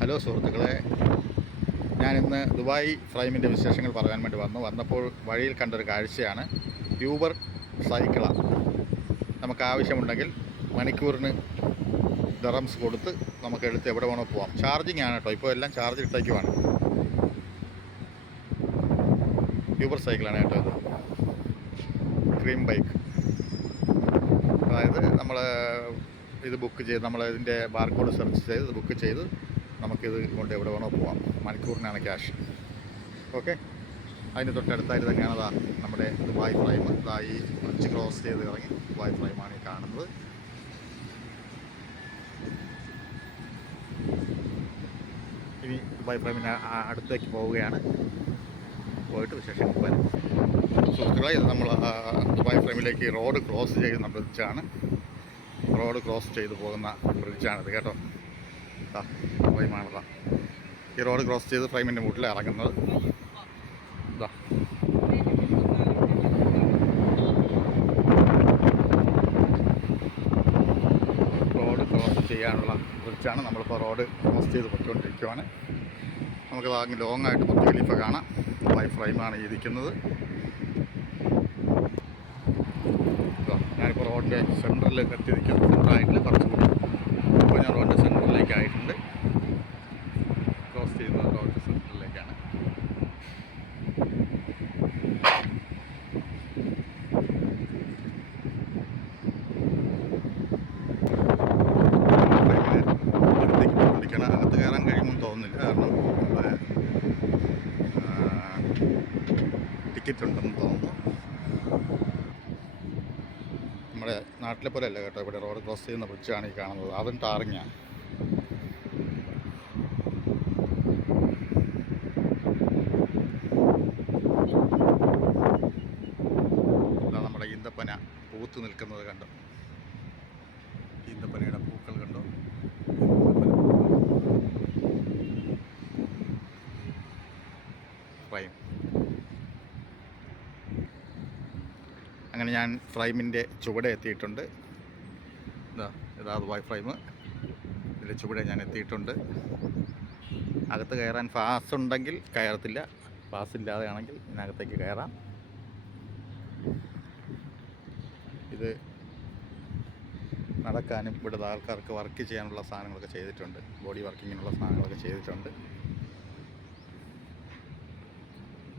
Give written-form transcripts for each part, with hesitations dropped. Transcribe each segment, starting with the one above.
Hello സുഹൃത്തുക്കളെ, ഞാനിന്ന് Dubai ഫ്രൈമിൻ്റെ വിശേഷങ്ങൾ പറയാൻ വേണ്ടി വന്നപ്പോൾ വഴിയിൽ കണ്ടൊരു കാഴ്ചയാണ്. യൂബർ സൈക്കിളാണ്. നമുക്ക് ആവശ്യമുണ്ടെങ്കിൽ മണിക്കൂറിന് ദറംസ് കൊടുത്ത് നമുക്ക് എടുത്ത് എവിടെ വേണോ പോവാം. ചാർജിങ് ആണ് കേട്ടോ, ഇപ്പോൾ എല്ലാം ചാർജ് ഇട്ടേക്കുവാണ്. യൂബർ സൈക്കിളാണ് കേട്ടോ ഇത്. Cream bike. അതായത് നമ്മൾ ഇത് ബുക്ക് ചെയ്ത് ഇതിൻ്റെ ബാർകോഡ് സെർച്ച് ചെയ്ത് ബുക്ക് ചെയ്ത് നമുക്കിത് കൊണ്ട് എവിടെ വേണോ പോവാം. മണിക്കൂറിനാണ് ക്യാഷ്. ഓക്കെ, അതിന് തൊട്ടടുത്തായിട്ട് തന്നെയാണ് നമ്മുടെ ദുബായ് ഫ്രൈം. ഈ ബ്രിഡ്ജ് ക്രോസ് ചെയ്ത് ഇറങ്ങി ദുബായ് ഫ്രൈമാണ് ഈ കാണുന്നത്. ഇനി ദുബായ് ഫ്രൈമിന് അടുത്തേക്ക് പോവുകയാണ്. പോയിട്ട് വിശേഷങ്ങൾ വരും. സുഹൃത്തുക്കളെ, ഇത് നമ്മൾ ദുബായ് ഫ്രൈമിലേക്ക് റോഡ് ക്രോസ് ചെയ്യുന്ന ബ്രിഡ്ജാണ്. റോഡ് ക്രോസ് ചെയ്ത് പോകുന്ന ബ്രിഡ്ജാണിത് കേട്ടോ. ഫ്രൈമാണതാ. ഈ റോഡ് ക്രോസ് ചെയ്ത് ഫ്രൈമിൻ്റെ മുകളിൽ ഇറങ്ങുന്നത് ഇതാ. റോഡ് ക്രോസ് ചെയ്യാനുള്ള ബ്രിഡ്ജാണ്. നമ്മളിപ്പോൾ റോഡ് ക്രോസ് ചെയ്ത് പൊയ്ക്കൊണ്ടിരിക്കുവാണ്. നമുക്ക് അങ്ങ് ലോങ് ആയിട്ട് ബുർജ് ഖലീഫ കാണാം. ദുബായ് ഫ്രൈമാണ് ഇരിക്കുന്നത്. ഞാനിപ്പോൾ റോഡിൻ്റെ സെൻറ്ററിൽ എത്തിയിരിക്കുന്നു. സെൻറ്ററായിട്ട് കുറച്ചുകൂടി ഇപ്പോൾ ഞാൻ റോഡിൻ്റെ സെൻറ്ററിലേക്ക് ആയിട്ടുണ്ട്. ക്രോസ് ചെയ്യുന്നത് റോഡിൻ്റെ സെൻറ്ററിലേക്കാണ്. അടുത്തേക്ക് പോയിക്കൊണ്ടിരിക്കണം. അകത്ത് കയറാൻ കഴിയുമെന്ന് തോന്നുന്നില്ല, കാരണം ടിക്കറ്റ് ഉണ്ടെന്ന് തോന്നുന്നു. നമ്മുടെ നാട്ടിലെ പോലെ അല്ല കേട്ടോ, ഇവിടെ റോഡ് ക്രോസ് ചെയ്യുന്ന ബ്രിഡ്ജാണ് ഈ കാണുന്നത്. അതും ടാറിങ്ങാണ്. നമ്മുടെ ഈന്തപ്പന പൂത്ത് നിൽക്കുന്നത് കണ്ടോ? ഈന്തപ്പനയുടെ പൂക്കൾ കണ്ടോ? ഫ്രൈം. അങ്ങനെ ഞാൻ ഫ്രൈമിൻ്റെ ചുവടെ എത്തിയിട്ടുണ്ട്. ഇതാ ദുബായ് ഫ്രൈം. ഇതിൻ്റെ ചുവടെ ഞാൻ എത്തിയിട്ടുണ്ട്. അകത്ത് കയറാൻ പാസ് ഉണ്ടെങ്കിൽ കയറത്തില്ല, പാസ് ഇല്ലാതെ ആണെങ്കിൽ ഇതിനകത്തേക്ക് കയറാം. ഇത് നടക്കാനും ഇവിടെ ആൾക്കാർക്ക് വർക്ക് ചെയ്യാനുള്ള സാധനങ്ങളൊക്കെ ചെയ്തിട്ടുണ്ട്. ബോഡി വർക്കിങ്ങിനുള്ള സാധനങ്ങളൊക്കെ ചെയ്തിട്ടുണ്ട്.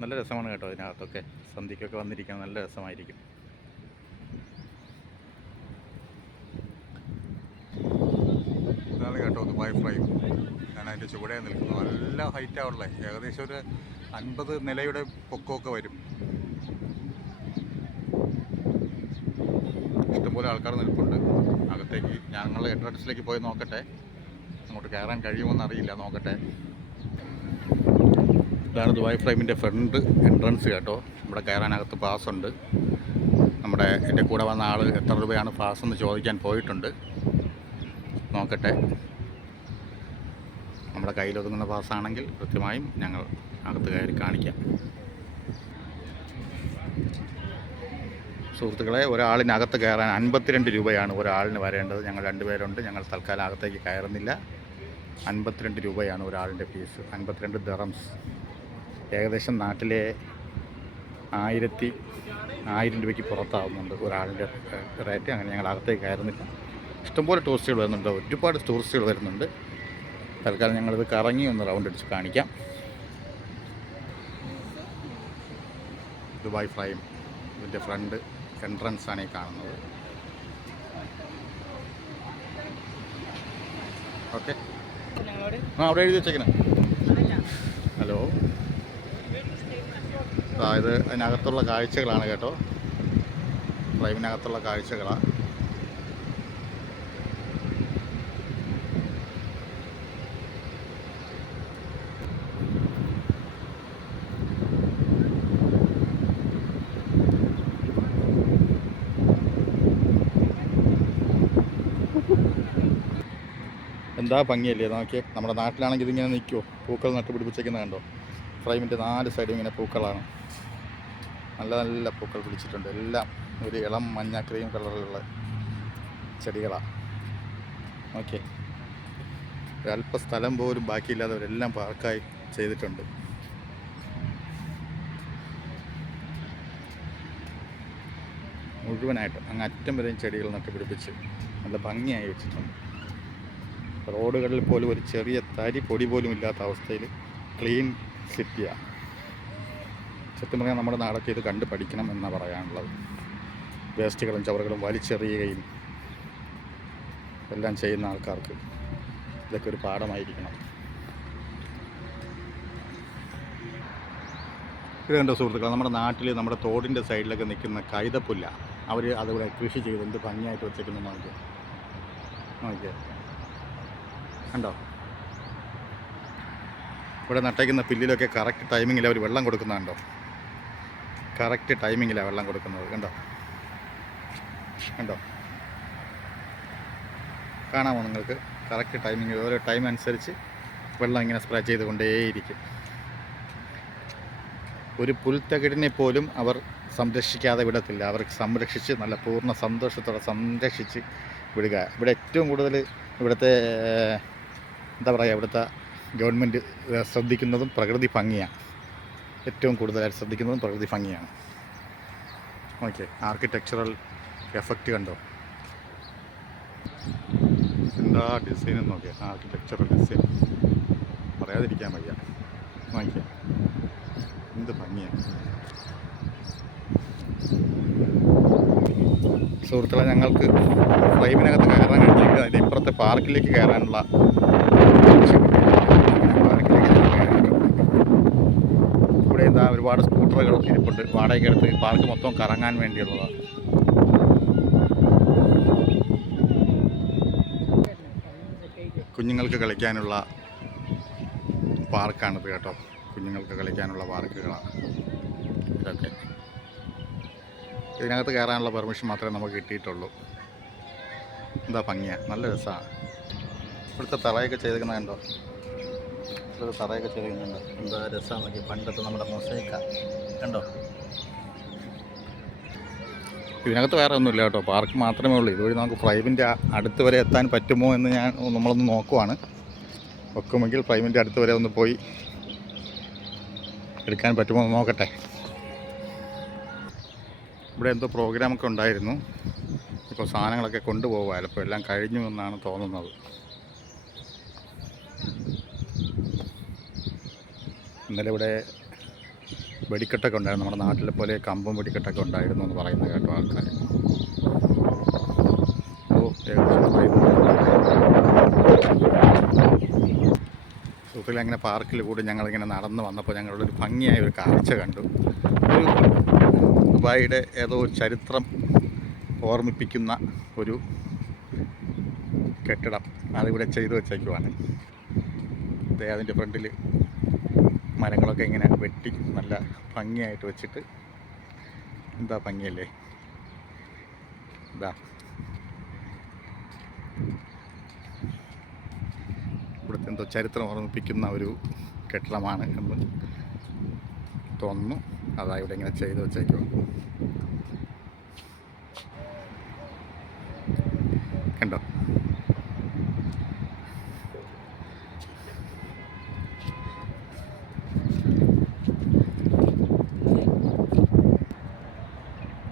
നല്ല രസമാണ് കേട്ടോ. ഇതിനകത്തൊക്കെ സന്ധ്യയ്ക്കൊക്കെ വന്നിരിക്കാൻ നല്ല രസമായിരിക്കും. ഇതാണ് കേട്ടോ ദുബായ് ഫ്രൈം. ഞാൻ അതിൻ്റെ ചുവടെ നിൽക്കുന്നു. നല്ല ഹൈറ്റാവുള്ളത്, ഏകദേശം ഒരു 50 നിലയുടെ പൊക്കമൊക്കെ വരും. ഇഷ്ടംപോലെ ആൾക്കാർ നിൽപ്പുണ്ട് അകത്തേക്ക്. ഞങ്ങൾ എൻട്രൻസിലേക്ക് പോയി നോക്കട്ടെ, അങ്ങോട്ട് കയറാൻ കഴിയുമെന്ന് അറിയില്ല, നോക്കട്ടെ. ഇതാണ് ദുബായ് ഫ്രൈമിൻ്റെ ഫ്രണ്ട് എൻട്രൻസ് കേട്ടോ. ഇവിടെ കയറാനകത്ത് പാസ്സുണ്ട്. എൻ്റെ കൂടെ വന്ന ആൾ എത്ര രൂപയാണ് പാസ് എന്ന് ചോദിക്കാൻ പോയിട്ടുണ്ട്. നോക്കട്ടെ. നമ്മുടെ കയ്യിലൊതുങ്ങുന്ന പാസ്സാണെങ്കിൽ കൃത്യമായും ഞങ്ങൾ അകത്ത് കയറി കാണിക്കാം. സുഹൃത്തുക്കളെ, ഒരാളിനകത്ത് കയറാൻ 52 രൂപയാണ് ഒരാളിന് വരേണ്ടത്. ഞങ്ങൾ 2 പേരുണ്ട്. ഞങ്ങൾ തൽക്കാലം അകത്തേക്ക് കയറുന്നില്ല. 52 രൂപയാണ് ഒരാളിൻ്റെ ഫീസ്. 52 ദിറംസ്, ഏകദേശം നാട്ടിലെ 1000 രൂപയ്ക്ക് പുറത്താവുന്നുണ്ട് ഒരാളിൻ്റെ റേറ്റ്. അങ്ങനെ ഞങ്ങൾ അകത്തേക്ക് കയറുന്നില്ല. ഇഷ്ടംപോലെ ടൂറിസ്റ്റുകൾ വരുന്നുണ്ട്, ഒരുപാട് ടൂറിസ്റ്റുകൾ വരുന്നുണ്ട്. തൽക്കാലം ഞങ്ങളിത് കറങ്ങി ഒന്ന് റൗണ്ട് അടിച്ച് കാണിക്കാം. ദുബായ് ഫ്രൈം ഇതിൻ്റെ ഫ്രണ്ട് എൻട്രൻസാണ് ഈ കാണുന്നത്. ഓക്കെ, അവിടെ എഴുതി വെച്ചേക്കണേ. ഹലോ, അതായത് അതിനകത്തുള്ള കാഴ്ചകളാണ് കേട്ടോ. ഫ്രൈമിനകത്തുള്ള കാഴ്ചകളാണ്. എന്താ ഭംഗിയല്ലേ നോക്കിയേ. നമ്മുടെ നാട്ടിലാണെങ്കിൽ ഇതിങ്ങനെ നിൽക്കുമോ? പൂക്കൾ നട്ടുപിടിപ്പിച്ചേക്കുന്നത് കണ്ടോ? ഫ്രൈമിൻ്റെ 4 സൈഡും ഇങ്ങനെ പൂക്കളാണ്. നല്ല നല്ല പൂക്കൾ പിടിച്ചിട്ടുണ്ട്. എല്ലാം ഒരു ഇളം മഞ്ഞ ക്രീം കളറിലുള്ള ചെടികളാണ്. ഓക്കെ, ഒരല്പ സ്ഥലം പോലും ബാക്കിയില്ലാതെ അവരെല്ലാം പാർക്കായി ചെയ്തിട്ടുണ്ട്. മുഴുവനായിട്ടും അങ്ങ് അറ്റം വരെയും ചെടികൾ നട്ടുപിടിപ്പിച്ച് നല്ല ഭംഗിയായി വെച്ചിട്ടുണ്ട്. റോഡുകളിൽ പോലും ഒരു ചെറിയ തരി പൊടി പോലും ഇല്ലാത്ത അവസ്ഥയിൽ ക്ലീൻ സിറ്റിയാണ്. സത്യം പറഞ്ഞാൽ നമ്മുടെ നാടൊക്കെ ഇത് കണ്ട് പഠിക്കണം എന്നാണ് പറയാനുള്ളത്. വേസ്റ്റുകളും ചവറുകളും വലിച്ചെറിയുകയും എല്ലാം ചെയ്യുന്ന ആൾക്കാർക്ക് ഇതൊക്കെ ഒരു പാഠമായിരിക്കണം. ഇത് കണ്ടോ സുഹൃത്തുക്കൾ, നമ്മുടെ നാട്ടിൽ നമ്മുടെ തോടിൻ്റെ സൈഡിലൊക്കെ നിൽക്കുന്ന കൈതപ്പുല്ല അവർ അതുപോലെ കൃഷി ചെയ്ത് എന്ത് ഭംഗിയായിട്ട് വെച്ചേക്കുന്നു നോക്കിയേ കണ്ടോ. ഇവിടെ നട്ടയ്ക്കുന്ന പുല്ലിലൊക്കെ കറക്റ്റ് ടൈമിങ്ങിൽ അവർ വെള്ളം കൊടുക്കുന്നുണ്ടോ. കറക്റ്റ് ടൈമിങ്ങിലാണ് വെള്ളം കൊടുക്കുന്നത്. കണ്ടോ കാണാമോ നിങ്ങൾക്ക്? കറക്റ്റ് ടൈമിങ്ങിൽ ഓരോ ടൈം അനുസരിച്ച് വെള്ളം ഇങ്ങനെ സ്പ്രേ ചെയ്തുകൊണ്ടേയിരിക്കും. ഒരു പുൽത്തകിടിനെ പോലും അവർ സംരക്ഷിക്കാതെ വിടത്തില്ല. അവർക്ക് സംരക്ഷിച്ച് നല്ല പൂർണ്ണ സന്തോഷത്തോടെ സംരക്ഷിച്ച് വിടുക. ഇവിടെ ഏറ്റവും കൂടുതൽ ഇവിടുത്തെ എന്താ പറയുക, ഇവിടുത്തെ ഗവൺമെൻറ് ശ്രദ്ധിക്കുന്നതും പ്രകൃതി ഭംഗിയാണ്. ഏറ്റവും കൂടുതലായിട്ട് ശ്രദ്ധിക്കുന്നതും പ്രകൃതി ഭംഗിയാണ്. ഓക്കെ, ആർക്കിടെക്ചറൽ എഫക്റ്റ് കണ്ടോ, എന്താ ഡിസൈൻ നോക്കിയാൽ. ആർക്കിടെക്ചറൽ ഡിസൈൻ പറയാതിരിക്കാൻ വയ്യ. നോക്കിയാൽ എന്ത് ഭംഗിയാണ്. സുഹൃത്തുക്കളെ, ഞങ്ങൾക്ക് ഫ്രെയിമിനകത്ത് കയറാൻ കഴിഞ്ഞിട്ട് അതിൻ്റെ ഇപ്പുറത്തെ പാർക്കിലേക്ക് കയറാനുള്ള ഇവിടെ എന്താ ഒരുപാട് സ്കൂട്ടറുകൾ ഇരിപ്പുണ്ട്. വാടകയ്ക്ക് എടുത്ത് പാർക്ക് മൊത്തം കറങ്ങാൻ വേണ്ടിയുള്ളതാണ്. കുഞ്ഞുങ്ങൾക്ക് കളിക്കാനുള്ള പാർക്കാണിത് കേട്ടോ. കുഞ്ഞുങ്ങൾക്ക് കളിക്കാനുള്ള പാർക്കുകളാണ് ഇതൊക്കെ. ഇതിനകത്ത് കയറാനുള്ള പെർമിഷൻ മാത്രമേ നമുക്ക് കിട്ടിയിട്ടുള്ളൂ. എന്താ ഭംഗിയാണ്, നല്ല രസമാണ്. ഇവിടുത്തെ തറയൊക്കെ ചെയ്തിരിക്കുന്നത് കണ്ടോ. ഇവിടുത്തെ തറയൊക്കെ ചെയ്തിരിക്കുന്നുണ്ട്, എന്താ രസമാണ് നോക്കി. പണ്ടത്തെ നമ്മുടെ മൊസൈക്ക കണ്ടോ. ഇതിനകത്ത് വേറെ ഒന്നുമില്ല കേട്ടോ, പാർക്ക് മാത്രമേ ഉള്ളൂ. ഇതുവഴി നമുക്ക് ഫ്രൈമിൻ്റെ അടുത്ത് വരെ എത്താൻ പറ്റുമോ എന്ന് നമ്മളൊന്ന് നോക്കുവാണ്. ഒക്കുമെങ്കിൽ ഫ്രൈമിൻ്റെ അടുത്ത് വരെ ഒന്ന് പോയി എടുക്കാൻ പറ്റുമോ എന്ന് നോക്കട്ടെ. ഇവിടെ എന്തോ പ്രോഗ്രാമൊക്കെ ഉണ്ടായിരുന്നു. ഇപ്പോൾ സാധനങ്ങളൊക്കെ കൊണ്ടുപോകാമല്ലോ. ഇപ്പോൾ എല്ലാം കഴിഞ്ഞു എന്നാണ് തോന്നുന്നത്. ഇന്നലെ ഇവിടെ വെടിക്കെട്ടൊക്കെ ഉണ്ടായിരുന്നു. നമ്മുടെ നാട്ടിലെ പോലെ കമ്പും വെടിക്കെട്ടൊക്കെ ഉണ്ടായിരുന്നു എന്ന് പറയുന്നത് കേട്ടോ ആൾക്കാർ. സുഹൃത്തുക്കളെ, അങ്ങനെ പാർക്കിൽ കൂടി ഞങ്ങളിങ്ങനെ നടന്ന് വന്നപ്പോൾ ഞങ്ങളൊരു ഭംഗിയായ ഒരു കാഴ്ച കണ്ടു. ഒരു ദുബായിയുടെ ഏതോ ചരിത്രം ഓർമ്മിപ്പിക്കുന്ന ഒരു കെട്ടിടം അതിവിടെ ചെയ്തു വച്ചേക്കുവാണ്. അതിൻ്റെ ഫ്രണ്ടിൽ മരങ്ങളൊക്കെ ഇങ്ങനെ വെട്ടി നല്ല ഭംഗിയായിട്ട് വെച്ചിട്ട്, എന്താ ഭംഗിയല്ലേ. ഇതാ ഇവിടുത്തെ എന്തോ ചരിത്രം ഓർമ്മിപ്പിക്കുന്ന ഒരു കെട്ടിടമാണ് എന്ന് തോന്നുന്നു. അതാ ഇവിടെ ഇങ്ങനെ ചെയ്തു വച്ചേക്കും. കണ്ടോ.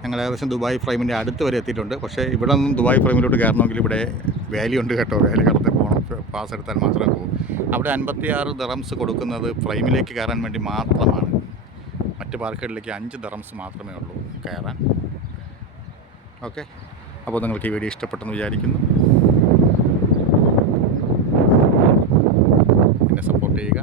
ഞങ്ങൾ ഏകദേശം ദുബായ് ഫ്രൈമിൻ്റെ അടുത്ത് വരെ എത്തിയിട്ടുണ്ട്. പക്ഷേ ഇവിടെ നിന്നും ദുബായ് ഫ്രൈമിലോട്ട് കയറണമെങ്കിൽ ഇവിടെ വാലി ഉണ്ട് കേട്ടോ. വാലി കടന്ന് പോകണം, പാസ് എടുത്താൽ മാത്രമേ പോകൂ. അവിടെ 56 ദിറംസ് കൊടുക്കുന്നത് ഫ്രൈമിലേക്ക് കയറാൻ വേണ്ടി മാത്രമാണ്. മറ്റ് പാർക്കുകളിലേക്ക് 5 ദിറംസ് മാത്രമേ ഉള്ളൂ കയറാൻ. ഓക്കെ, അപ്പോൾ നിങ്ങൾക്ക് ഈ വീഡിയോ ഇഷ്ടപ്പെട്ടെന്ന് വിചാരിക്കുന്നു. എന്നെ സപ്പോർട്ട് ചെയ്യുക.